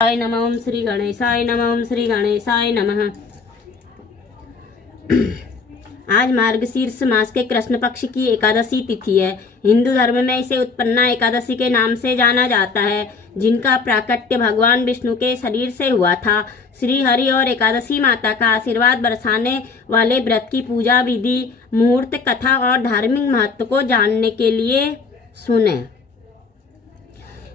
साय नमः। ओम श्री गणेशाय नमः। ओम श्री गणेशाय नमः। आज मार्गशीर्ष मास के कृष्ण पक्ष की एकादशी तिथि है। हिंदू धर्म में इसे उत्पन्ना एकादशी के नाम से जाना जाता है, जिनका प्राकट्य भगवान विष्णु के शरीर से हुआ था। श्री हरि और एकादशी माता का आशीर्वाद बरसाने वाले व्रत की पूजा विधि, मुहूर्त, कथा और धार्मिक महत्व को जानने के लिए सुने।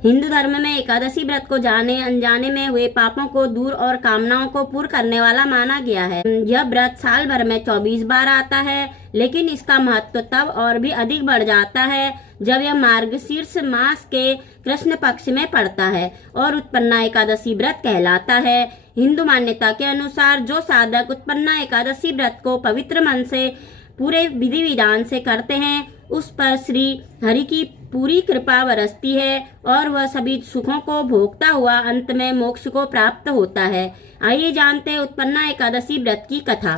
हिंदू धर्म में एकादशी व्रत को जाने अनजाने में हुए पापों को दूर और कामनाओं को पूर्ण करने वाला माना गया है। यह व्रत साल भर में 24 बार आता है, लेकिन इसका महत्व तब और भी अधिक बढ़ जाता है जब यह मार्गशीर्ष मास के कृष्ण पक्ष में पड़ता है और उत्पन्ना एकादशी व्रत कहलाता है। हिंदू मान्यता के अनुसार जो साधक उत्पन्ना एकादशी व्रत को पवित्र मन से पूरे विधि विधान से करते हैं, उस पर श्री हरि की पूरी कृपा बरसती है और वह सभी सुखों को भोगता हुआ अंत में मोक्ष को प्राप्त होता है। आइए जानते हैं उत्पन्ना एकादशी व्रत की कथा।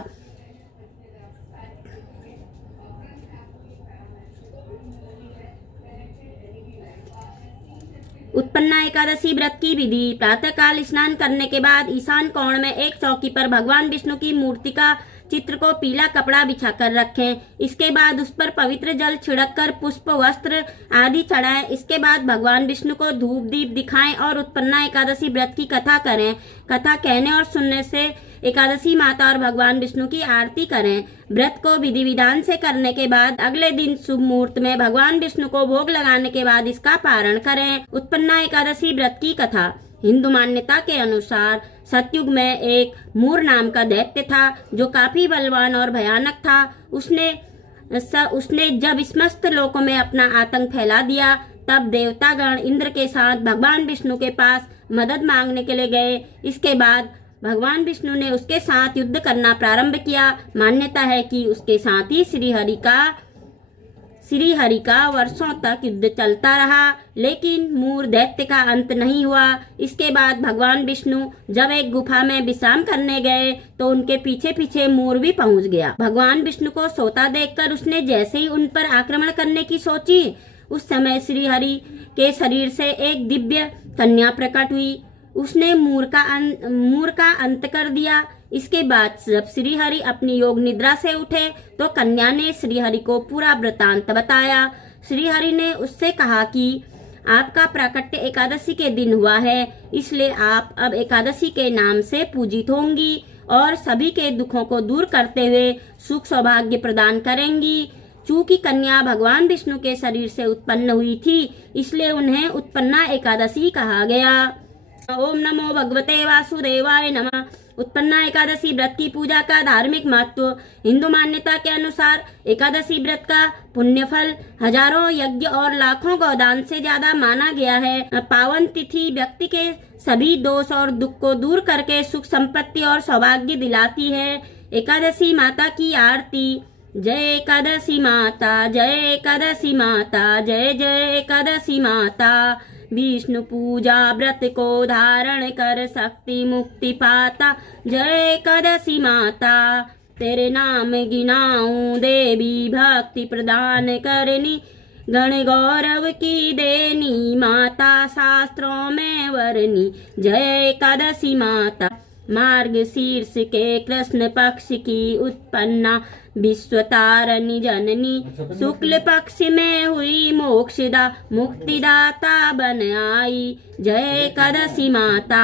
उत्पन्ना एकादशी व्रत की विधि। प्रातःकाल स्नान करने के बाद ईशान कोण में एक चौकी पर भगवान विष्णु की मूर्ति का चित्र को पीला कपड़ा बिछाकर रखें। इसके बाद उस पर पवित्र जल छिड़ककर पुष्प, वस्त्र आदि चढ़ाएं। इसके बाद भगवान विष्णु को धूप दीप दिखाएं और उत्पन्ना एकादशी व्रत की कथा करें। कथा कहने और सुनने से एकादशी माता और भगवान विष्णु की आरती करें। व्रत को विधि विधान से करने के बाद अगले दिन शुभ मुहूर्त में भगवान विष्णु को भोग लगाने के बाद इसका पारण करें। उत्पन्ना एकादशी व्रत की कथा। हिंदू मान्यता के अनुसार सतयुग में एक मूर नाम का दैत्य था जो काफी बलवान और भयानक था। उसने जब समस्त लोकों में अपना आतंक फैला दिया, तब देवतागण इंद्र के साथ भगवान विष्णु के पास मदद मांगने के लिए गए। इसके बाद भगवान विष्णु ने उसके साथ युद्ध करना प्रारंभ किया। मान्यता है कि उसके साथ ही श्री हरि का वर्षों तक युद्ध चलता रहा, लेकिन मूर दैत्य का अंत नहीं हुआ। इसके बाद भगवान विष्णु जब एक गुफा में विश्राम करने गए तो उनके पीछे पीछे मूर भी पहुंच गया। भगवान विष्णु को सोता देखकर उसने जैसे ही उन पर आक्रमण करने की सोची, उस समय श्री हरि के शरीर से एक दिव्य कन्या प्रकट हुई। उसने मूर का अंत कर दिया। इसके बाद जब श्री हरि अपनी योग निद्रा से उठे तो कन्या ने श्री हरि को पूरा वृतांत बताया। श्री हरि ने उससे कहा कि आपका प्राकट्य एकादशी के दिन हुआ है, इसलिए आप अब एकादशी के नाम से पूजित होंगी और सभी के दुखों को दूर करते हुए सुख सौभाग्य प्रदान करेंगी। चूंकि कन्या भगवान विष्णु के शरीर से उत्पन्न हुई थी, इसलिए उन्हें उत्पन्ना एकादशी कहा गया। ओम नमो भगवते वासुदेवाय नमः। उत्पन्ना एकादशी व्रत की पूजा का धार्मिक महत्व। हिंदू मान्यता के अनुसार एकादशी व्रत का पुण्यफल हजारों यज्ञ और लाखों गोदान से ज्यादा माना गया है। पावन तिथि व्यक्ति के सभी दोष और दुख को दूर करके सुख संपत्ति और सौभाग्य दिलाती है। एकादशी माता की आरती। जय एकादशी माता, जय एकादशी माता, जय जय एकादशी माता। विष्णु पूजा व्रत को धारण कर शक्ति मुक्ति पाता। जय एकादशी माता, तेरे नाम गिनाऊं देवी, भक्ति प्रदान करनी, गण गौरव की देनी, माता शास्त्रों में वरनी। जय एकादशी माता। मार्गशीर्ष के कृष्ण पक्ष की उत्पन्ना विश्वतारिणी जननी, शुक्ल पक्ष में हुई मोक्षदा मुक्तिदाता बन आई। जय एकादशी माता।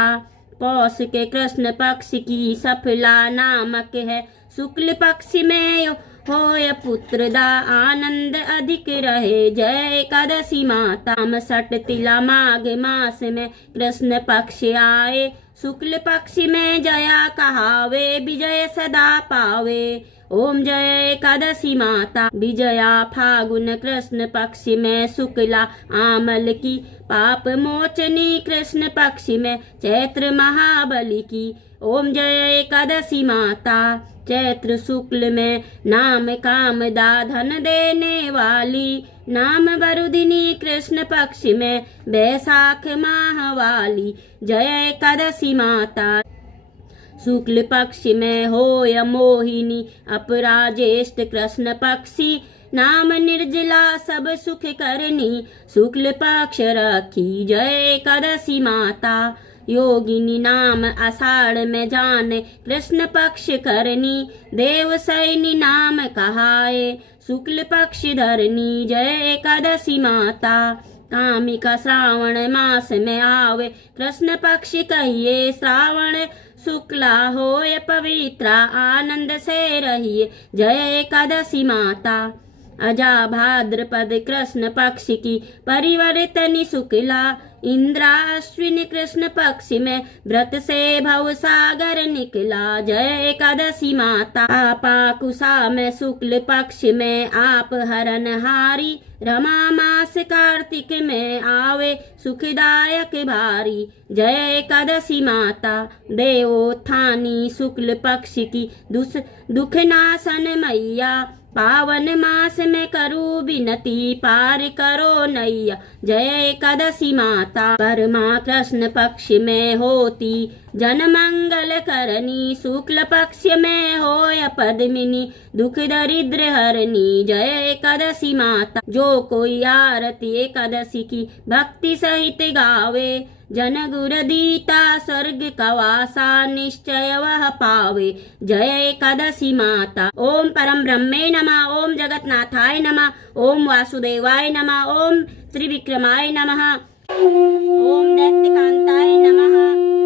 पौष के कृष्ण पक्ष की सफला नामक है, शुक्ल पक्ष में होय पुत्रदा, आनंद अधिक रहे। जय एकादशी माता। सट तिला माघ मास में कृष्ण पक्ष आए, शुक्ल पक्ष में जया कहावे, विजय सदा पावे। ओम जय एकादशी माता। विजया फागुन कृष्ण पक्ष में शुक्ला आमल की, पाप मोचनी कृष्ण पक्ष में चैत्र महाबली की। ओम जय एकादशी माता। चैत्र शुक्ल में नाम कामदा, धन देने वाली, नाम वरुदिनी कृष्ण पक्ष में बैसाख माह वाली। जय एकादशी माता। शुक्ल पक्ष में होय मोहिनी, अपराजेष्ठ कृष्ण पक्षी, नाम निर्जला सब सुख करनी, शुक्ल पक्ष रखी। जय एकादशी माता। योगिनी नाम आषाढ़ में जाने कृष्ण पक्ष करनी, देव सैनी नाम कहाए शुक्ल पक्ष धरनी। जय एकादशी माता कामिका श्रावण मास में आवे, कृष्ण पक्ष कहिए श्रावण शुक्ला होय पवित्रा, आनंद से रहिए जय एकादशी माता। अजा भाद्रपद कृष्ण पक्ष की परिवर्तनी शुक्ला, इंद्रा अश्विन कृष्ण पक्ष में व्रत से भव सागर निकला। जय एकादशी माता आपा कुशा में शुक्ल पक्ष में आप हरन हारी, रमा मास कार्तिक में आवे सुखदायक भारी। जय एकादशी माता देवोत्थानी शुक्ल पक्ष की दुख नाशन मैया, पावन मास में करूँ विनती पार करो नैया। जय एकादशी माता परमा कृष्ण पक्ष में होती जन मंगल करनी, शुक्ल पक्ष में होय पद्मिनी दुख दरिद्र हरनी। जय एकादशी माता जो कोई आरती एकादशी की भक्ति सहित गावे, जन गुर दीता स्वर्ग का वासा निश्चय वह पावे। जय एकादशी माता ओम परम ब्रह्मे नमः, ओम जगन्नाथाय नमः, ओम वासुदेवाय नमः, ओम त्रिविक्रमाय नमः, ओम दैत्यकांताय नमः।